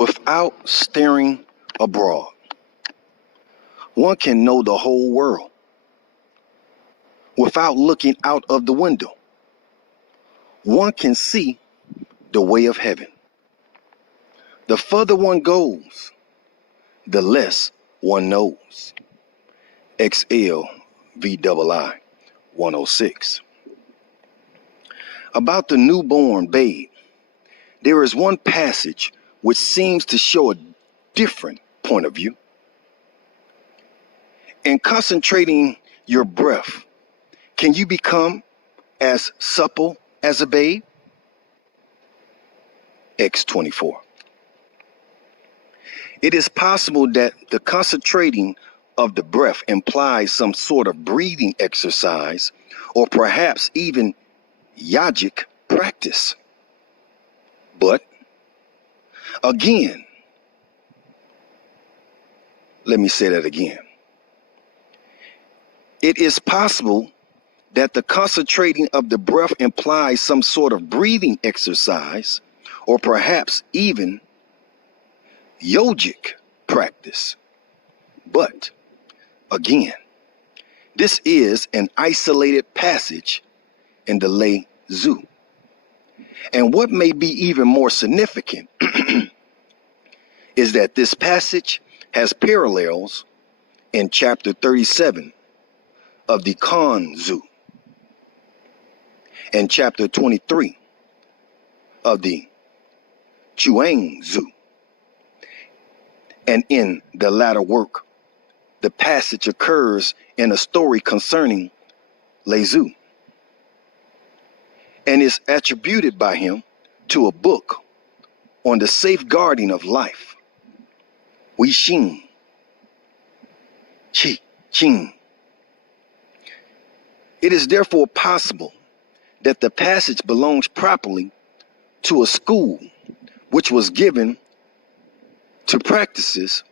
Without staring abroad, one can know the whole world. Without looking out of the window, one can see the way of heaven. The further one goes, the less one knows. XL VII 106. About the newborn babe, there is one passage which seems to show a different point of view. In concentrating your breath, can you become as supple as a babe? X24. It is possible that the concentrating of the breath implies some sort of breathing exercise or perhaps even yogic practice. But again, let me say that again. It is possible that the concentrating of the breath implies some sort of breathing exercise or perhaps even yogic practice. But again, this is an isolated passage in the Lei Zu. And what may be even more significant is that this passage has parallels in chapter 37 of the Kan Zu and chapter 23 of the Chuang Zu. And in the latter work, the passage occurs in a story concerning Lei Zu and is attributed by him to a book on the safeguarding of life. Wei Xin, Qi Qing. It is therefore possible that the passage belongs properly to a school which was given to practices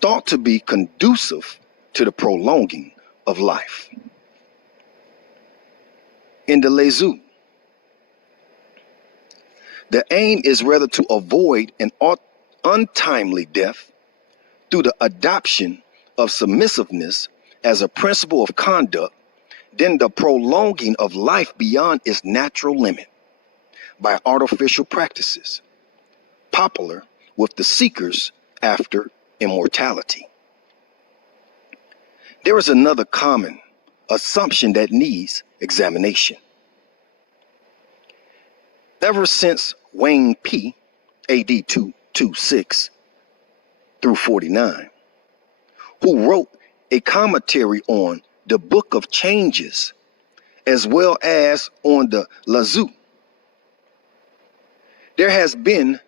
thought to be conducive to the prolonging of life. In the Lei Zu, the aim is rather to avoid an untimely death through the adoption of submissiveness as a principle of conduct than the prolonging of life beyond its natural limit by artificial practices, popular with the seekers after immortality. There is another common assumption that needs examination. Ever since Wang Pi, AD 226 through 49, who wrote a commentary on the Book of Changes as well as on the Lei Zu, there has been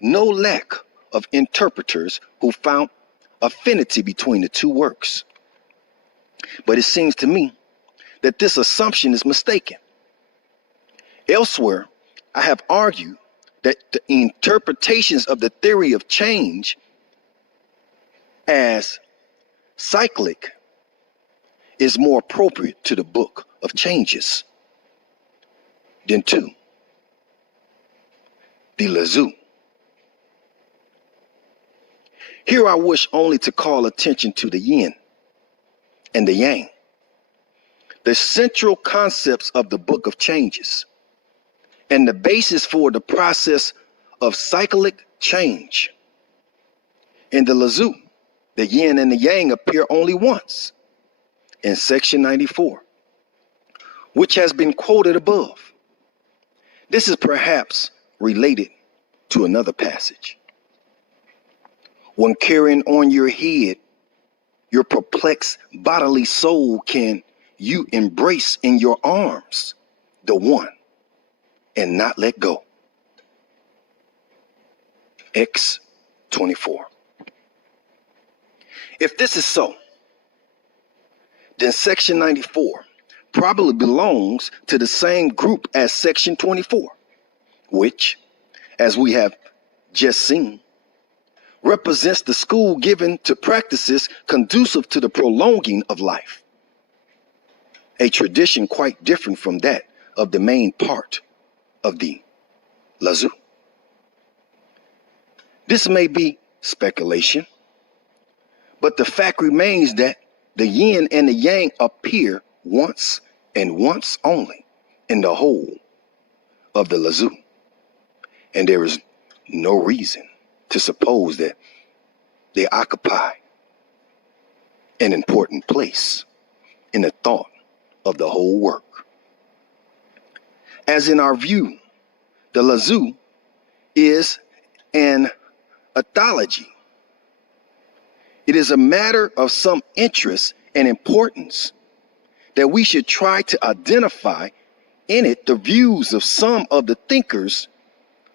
no lack of interpreters who found affinity between the two works. But it seems to me that this assumption is mistaken. Elsewhere, I have argued that the interpretations of the theory of change as cyclic is more appropriate to the Book of Changes than to the Lei Zu. Here I wish only to call attention to the yin and the yang, the central concepts of the Book of Changes, and the basis for the process of cyclic change. In the Lei Zu, the yin and the yang appear only once, in section 94, which has been quoted above. This is perhaps related to another passage. When carrying on your head your perplexed bodily soul, can you embrace in your arms the one and not let go? X24. If this is so, then section 94 probably belongs to the same group as section 24, which, as we have just seen, represents the school given to practices conducive to the prolonging of life, a tradition quite different from that of the main part of the Lei Zu. This may be speculation, but the fact remains that the yin and the yang appear once and once only in the whole of the Lazu. And there is no reason to suppose that they occupy an important place in the thought of the whole work. As in our view, the Lazu is an ethology. It is a matter of some interest and importance that we should try to identify in it the views of some of the thinkers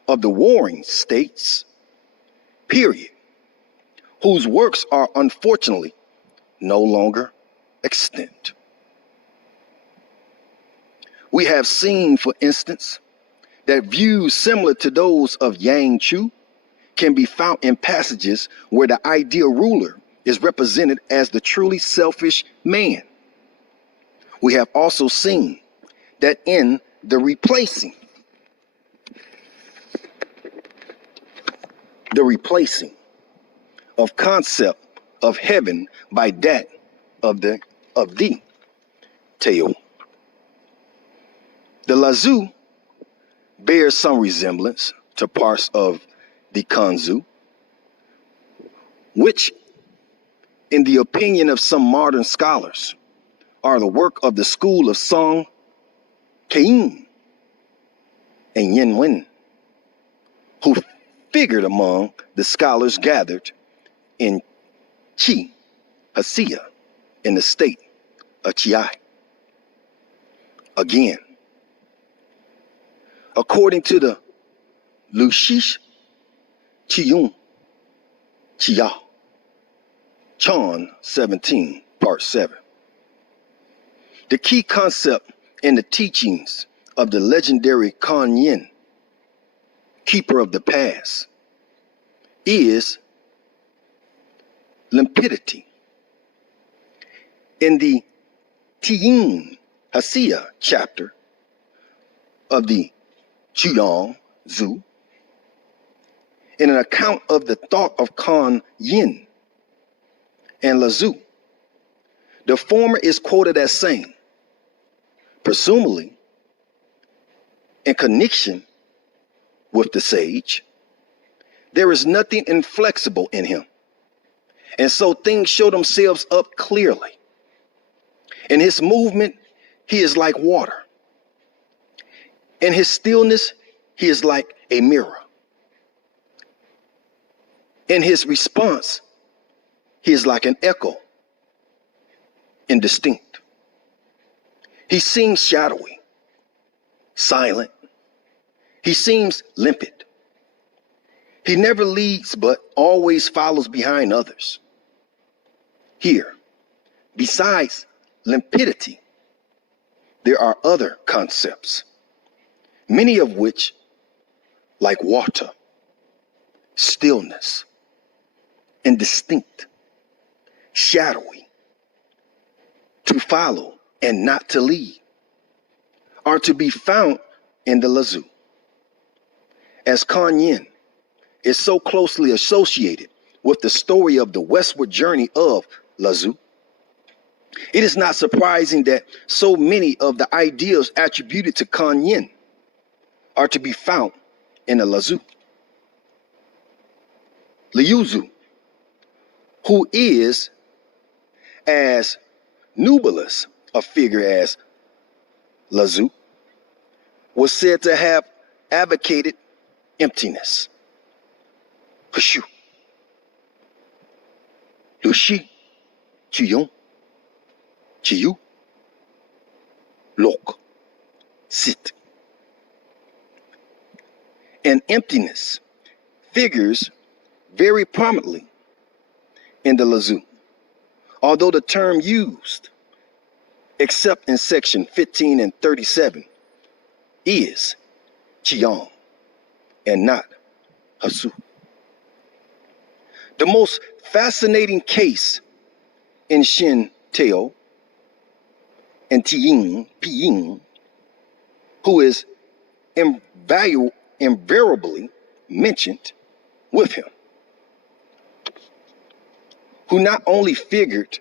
of the warring states, period, whose works are unfortunately no longer extant. We have seen, for instance, that views similar to those of Yang Chu can be found in passages where the ideal ruler is represented as the truly selfish man. We have also seen that in the replacing of concept of heaven by that of the Teo. The Lazu bears some resemblance to parts of the Kanzu, which, in the opinion of some modern scholars, are the work of the school of Song Ke'ing and Yin Wen, who figured among the scholars gathered in Chi Hasia in the state of Chiai. Again, according to the Lushish Chiyun Chia, Chan 17, Part 7. The key concept in the teachings of the legendary Kuan Yin, keeper of the past, is limpidity. In the Tiyin Hasia chapter of the Chuyang Zhu, in an account of the thought of Kuan Yin and Lazu, the former is quoted as saying, presumably in connection with the sage, there is nothing inflexible in him, and so things show themselves up clearly. In his movement, he is like water. In his stillness, he is like a mirror. In his response, he is like an echo, indistinct. He seems shadowy, silent. He seems limpid. He never leads, but always follows behind others. Here, besides limpidity, there are other concepts, many of which, like water, stillness, indistinct, shadowy, to follow and not to lead, are to be found in the Lazu. As Kuan Yin is so closely associated with the story of the westward journey of Lazu, it is not surprising that so many of the ideas attributed to Kuan Yin are to be found in the Lazu. Liu Zu, who is as nubilous a figure as Lazu, was said to have advocated emptiness. Hashu, Lushi, Chiyong, Chiyu, Lok, Sit. And emptiness figures very prominently in the Lazu, although the term used, except in section 15 and 37, is Chiyong and not Hasu. The most fascinating case in Shin Teo and Tiyin Piying, who is invariably mentioned with him, who not only figured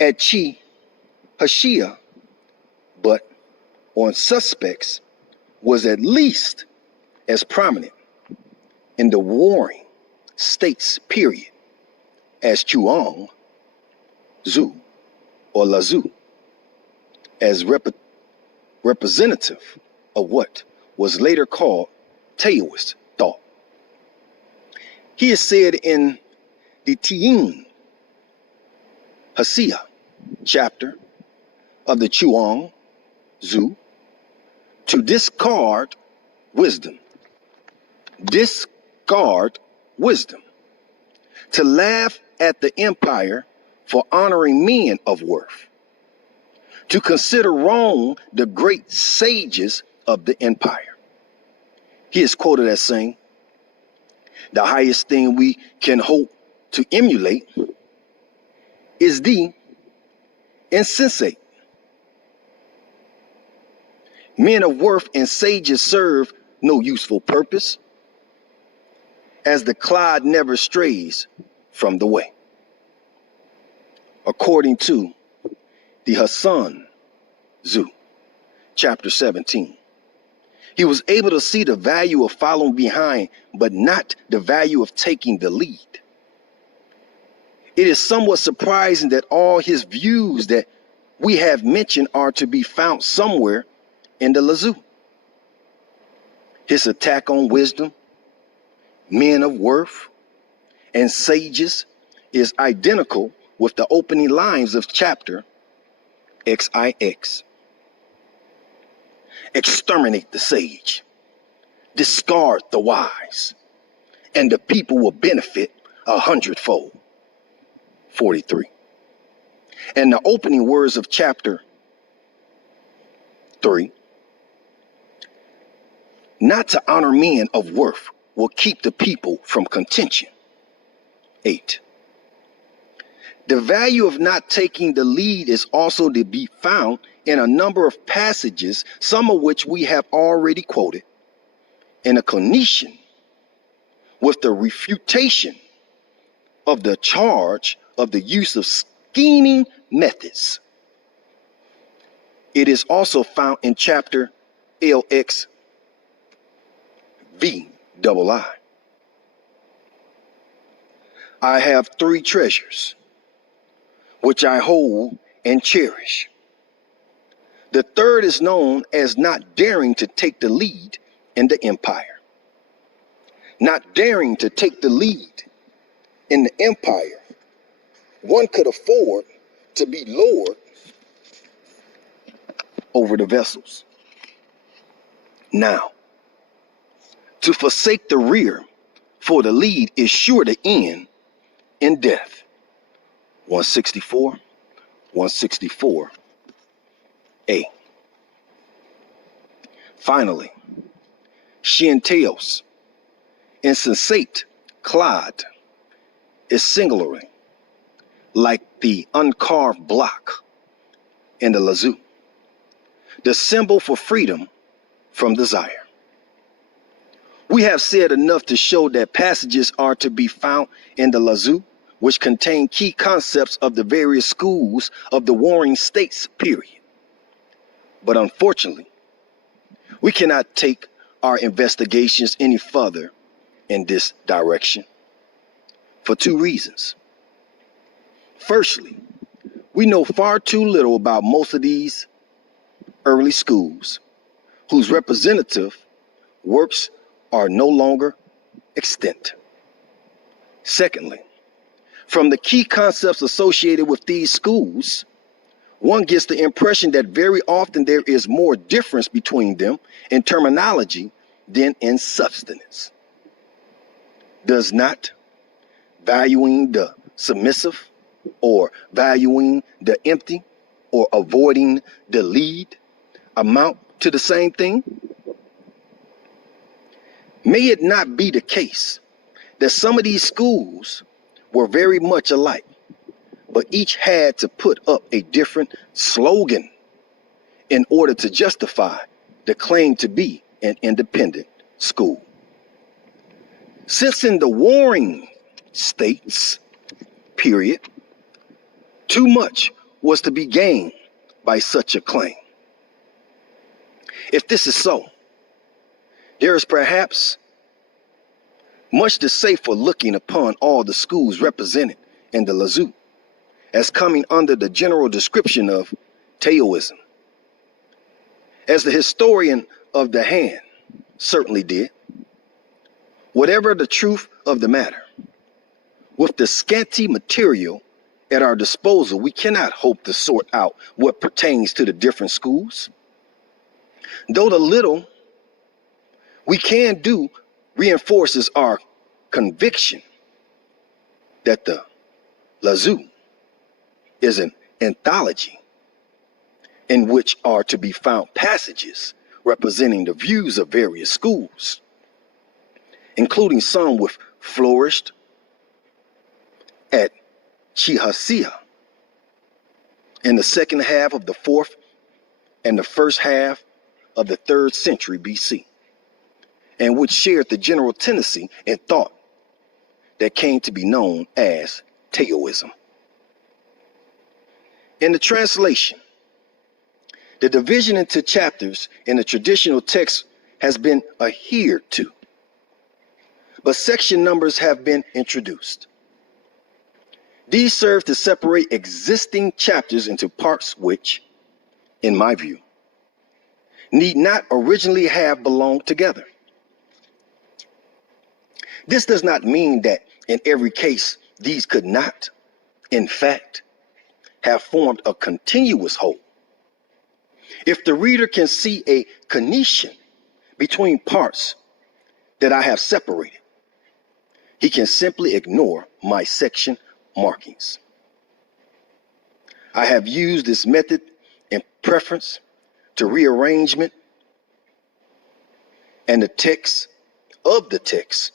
at Chi Hashia, but on suspects was at least as prominent in the warring states period as Chuang Zhu or Lazu, as representative of what was later called Taoist thought. He is said in the Tian Hasia chapter of the Chuang Zhu to discard wisdom, to laugh at the empire for honoring men of worth, to consider wrong the great sages of the empire. He is quoted as saying, the highest thing we can hope to emulate is the insensate. Men of worth and sages serve no useful purpose, as the clod never strays from the way. According to the Hassan Zhu, chapter 17, he was able to see the value of following behind, but not the value of taking the lead. It is somewhat surprising that all his views that we have mentioned are to be found somewhere in the Lazu. His attack on wisdom, men of worth, and sages is identical with the opening lines of chapter XIX. Exterminate the sage, discard the wise, and the people will benefit 100-fold. 43. And the opening words of chapter 3, not to honor men of worth will keep the people from contention. 8. The value of not taking the lead is also to be found in a number of passages, some of which we have already quoted, in a connection with the refutation of the charge of the use of scheming methods. It is also found in chapter LXVII. I have 3 treasures, which I hold and cherish. The third is known as not daring to take the lead in the empire. Not daring to take the lead in the empire, one could afford to be lord over the vessels. Now, to forsake the rear for the lead is sure to end in death. 164, 164a. Finally, Shinteos, insensate clod, is singularly like the uncarved block in the Lazu, the symbol for freedom from desire. We have said enough to show that passages are to be found in the Lazu, which contain key concepts of the various schools of the warring states period. But unfortunately, we cannot take our investigations any further in this direction for 2 reasons. Firstly, we know far too little about most of these early schools whose representative works are no longer extant. Secondly, from the key concepts associated with these schools, one gets the impression that very often there is more difference between them in terminology than in substance. Does not valuing the submissive, or valuing the empty, or avoiding the lead amount to the same thing? May it not be the case that some of these schools were very much alike, but each had to put up a different slogan in order to justify the claim to be an independent school? Since in the warring states, period. Too much was to be gained by such a claim. If this is so, there is perhaps much to say for looking upon all the schools represented in the Lazoo as coming under the general description of Taoism. As the historian of the hand certainly did, whatever the truth of the matter, with the scanty material at our disposal, we cannot hope to sort out what pertains to the different schools. Though the little we can do reinforces our conviction that the Lazoo is an anthology in which are to be found passages representing the views of various schools, including some which flourished at Chihasia in the second half of the 4th and the first half of the 3rd century BC, and which shared the general tendency and thought that came to be known as Taoism. In the translation, the division into chapters in the traditional text has been adhered to, but section numbers have been introduced. These serve to separate existing chapters into parts which, in my view, need not originally have belonged together. This does not mean that in every case these could not, in fact, have formed a continuous whole. If the reader can see a connection between parts that I have separated, he can simply ignore my section markings. I have used this method in preference to rearrangement and the text of the text,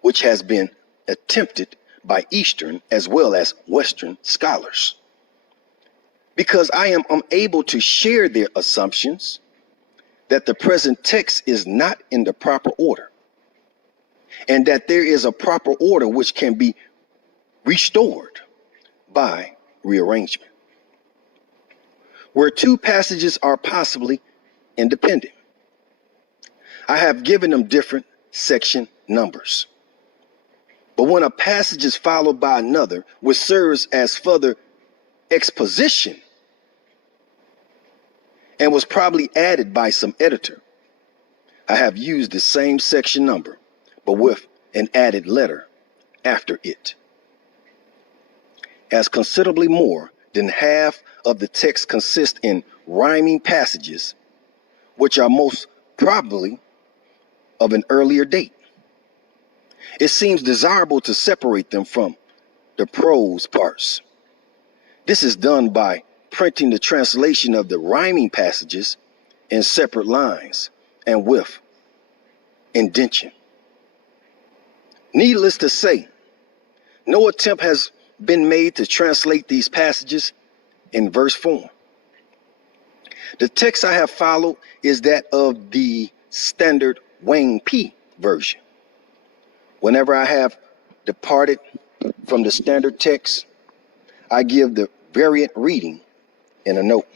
which has been attempted by Eastern as well as Western scholars, because I am unable to share their assumptions that the present text is not in the proper order, and that there is a proper order which can be restored by rearrangement. Where two passages are possibly independent, I have given them different section numbers. But when a passage is followed by another, which serves as further exposition and was probably added by some editor, I have used the same section number, but with an added letter after it. As considerably more than half of the text consists in rhyming passages, which are most probably of an earlier date, it seems desirable to separate them from the prose parts. This is done by printing the translation of the rhyming passages in separate lines and with indentation. Needless to say, no attempt has been made to translate these passages in verse form. The text I have followed is that of the standard Wang P version. Whenever I have departed from the standard text, I give the variant reading in a note.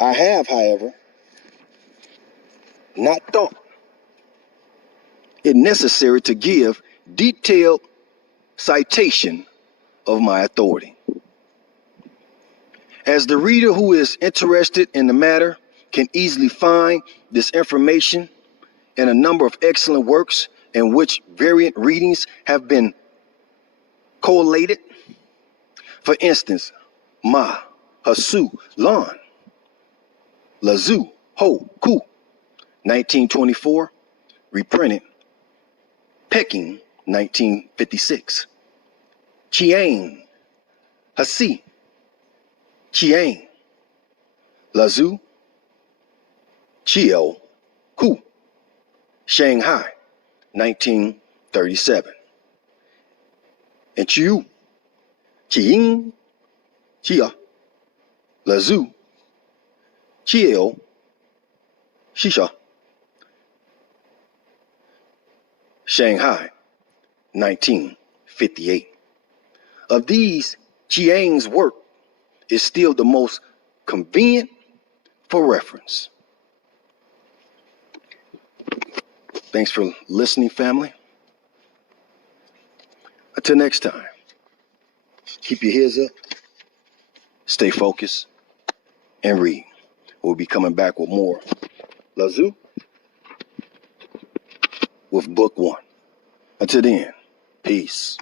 I have, however, not thought it necessary to give detailed citation of my authority. As the reader who is interested in the matter can easily find this information in a number of excellent works in which variant readings have been collated. For instance, Ma, Hasu, Lan, Lazoo, Ho, Ku, 1924, reprinted, Peking, 1956. Chiang, Hasi, Chiang, Lazoo, Chio, Ku, Shanghai, 1937. And Chiu, Chiing, Chia, Lazoo, Chio, Shisha, Shanghai, 1958. of these, Chiang's work is still the most convenient for reference. Thanks for listening, family. Until next time, keep your heads up, stay focused, and read. We'll be coming back with more Lazoo with book 1. Until then, peace.